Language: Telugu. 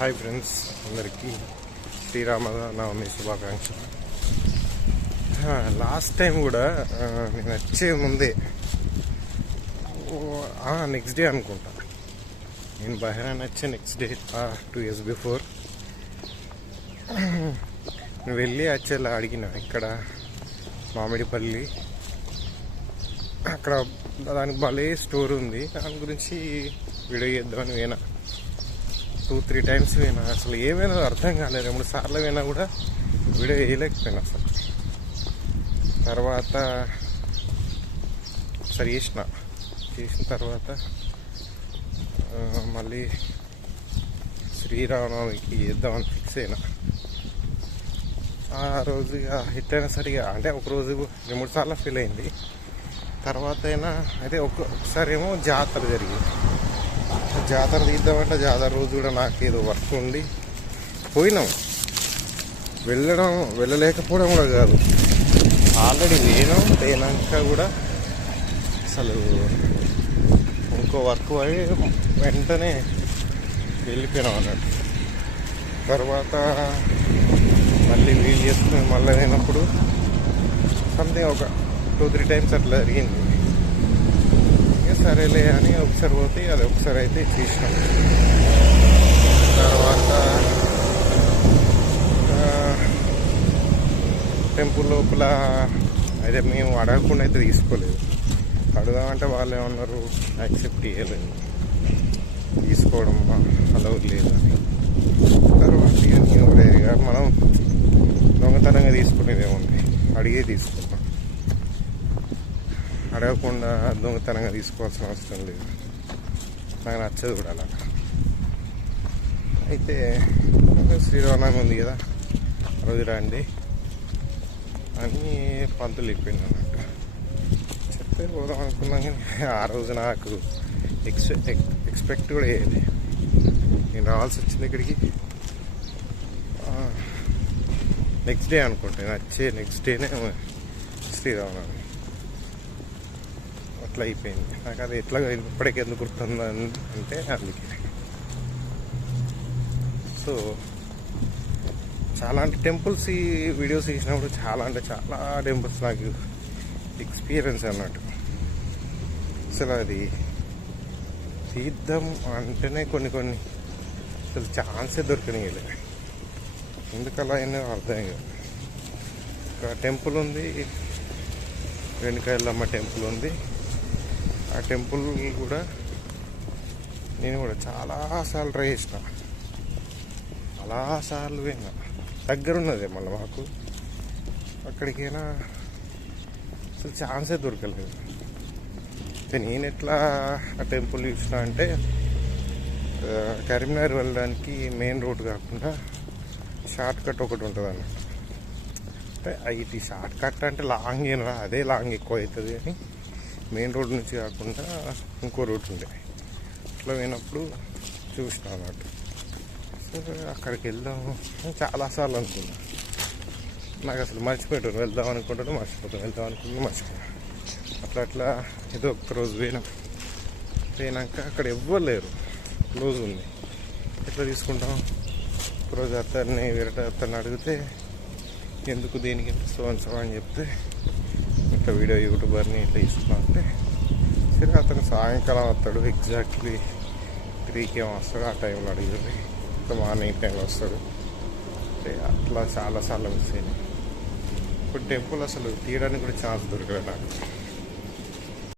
హాయ్ ఫ్రెండ్స్ అందరికీ శ్రీరామ నవమి శుభాకాంక్షలు లాస్ట్ టైం కూడా నేను వచ్చే ముందే నెక్స్ట్ డే అనుకుంటా. నేను బహ్రాన్ వచ్చే next day two years before నేను వెళ్ళి వచ్చేలా అడిగిన ఇక్కడ మామిడిపల్లి అక్కడ దానికి భలే స్టోర్ ఉంది. దాని గురించి వీడియో చేద్దామని పోయినా. టూ త్రీ టైమ్స్ పోయినా అసలు ఏమైనా అర్థం కాలేదు. రెండు సార్లు పోయినా కూడా వీడియో వేయలేకపోయినా అసలు. తర్వాత సరి చేసిన. చేసిన తర్వాత మళ్ళీ శ్రీరామనవమికి వేద్దామని ఫిక్స్ అయినా. ఆ రోజు హిట్ అయినా సరిగా అంటే ఒక రోజు రెండు మూడు సార్లు ఫీల్ అయింది. తర్వాత అయినా అయితే ఒక ఒకసారి ఏమో జాతర జరిగింది. జాతర తీద్దామంటే జాతర రోజు కూడా నాకు ఏదో వర్క్ ఉండి పోయినాం. వెళ్ళడం వెళ్ళలేకపోవడం కూడా కాదు. ఆల్రెడీ పోయినాం పోయినాక కూడా అసలు ఇంకో వర్క్ అయ్యి వెంటనే వెళ్ళిపోయినాం అన్నట్టు. తర్వాత మళ్ళీ వీలు చేసుకుని మళ్ళీ అయినప్పుడు సంథింగ్ ఒక టూ త్రీ టైమ్స్ అట్లా జరిగింది. సరేలే అని ఒకసారి పోతే అది ఒకసారి అయితే చేసినాం తర్వాత టెంపుల్ లోపల అయితే మేము అడగకుండా అయితే తీసుకోలేదు. అడుగుదామంటే వాళ్ళు ఏమన్నారు యాక్సెప్ట్ చేయలేదు తీసుకోవడం అలవ్ లేదు అని. తర్వాత మనం దొంగతనంగా తీసుకునేది ఏముంది? అడిగే తీసుకున్నాం అడగకుండా దొంగతనంగా తీసుకోవాల్సిన అవసరం లేదు. నాకు నచ్చదు కూడా అలా. అయితే శ్రీరామనవమి ఉంది కదా ఆ రోజు రండి. అని పంతులు ఇప్పింది అన్నట్టు చెప్తే పోదాం అనుకున్నాం కానీ ఆ రోజు నాకు ఎక్స్పెక్ట్ ఎక్స్పెక్ట్ కూడా అయ్యేది నేను రావాల్సి వచ్చింది ఇక్కడికి. నెక్స్ట్ డే అనుకుంటా వచ్చే నెక్స్ట్ డేనే శ్రీరామనవమి. అట్లా అయిపోయింది. నాకు అది ఎట్లా ఇప్పటికి ఎందుకు గుర్తుంది అంటే అందుకే. సో చాలా అంటే టెంపుల్స్ ఈ వీడియోస్ తీసినప్పుడు చాలా అంటే చాలా టెంపుల్స్ నాకు ఎక్స్పీరియన్స్ అన్నట్టు. అసలు అది తీద్దాం అంటేనే కొన్ని కొన్ని అసలు ఛాన్సే దొరికినాయి ఎందుకు అలా అయినా అర్థం కాదు. ఒక టెంపుల్ ఉంది వెనుకాయలమ్మ టెంపుల్ ఉంది. ఆ టెంపుల్ కూడా నేను కూడా చాలాసార్లు ట్రై చేసిన. చాలాసార్లు పోయినా. దగ్గర ఉన్నది మళ్ళీ మాకు. అక్కడికైనా అసలు ఛాన్సే దొరకలేదు. అయితే నేను ఎట్లా ఆ టెంపుల్ చూసిన అంటే కరీంనగర్ వెళ్ళడానికి మెయిన్ రోడ్ కాకుండా షార్ట్ కట్ ఒకటి ఉంటుంది అన్నట్టు అంటే ఇది షార్ట్ కట్ అంటే లాంగ్ ఏం రా అదే లాంగ్ ఎక్కువ అవుతుంది అని. మెయిన్ రోడ్ నుంచి కాకుండా ఇంకో రూట్ ఉండే అట్లా పోయినప్పుడు చూసిన అన్నట్టు సరే అక్కడికి వెళ్దాం చాలాసార్లు అనుకున్నా. నాకు అసలు మర్చిపోయాడు వెళ్దాం అనుకుంటాను మర్చిపోతాను వెళ్దాం అనుకుంటే మర్చిపోయాను అట్లా అట్లా ఏదో ఒక్కరోజు పోయినాం. పోయినాక అక్కడ ఎవ్వరు లేరు. క్లోజ్ ఉంది. ఎట్లా తీసుకుంటాం? ఒకరోజు అతన్ని వేరే అతన్ని అడిగితే ఎందుకు దేనికి సో సో అని చెప్తే ఇట్లా వీడియో యూట్యూబర్ని ఇట్లా తీసుకున్నా అంటే సరే అతను సాయంకాలం వస్తాడు ఎగ్జాక్ట్లీ త్రీకి వస్తాడు ఆ టైంలో అడిగింది. ఇంకా మార్నింగ్ టైంలో వస్తాడు. అంటే అట్లా చాలాసార్లు మిస్ అయినాయి. ఇప్పుడు టెంపుల్ అసలు తీయడానికి కూడా ఛాన్స్ దొరకలేదు నాకు.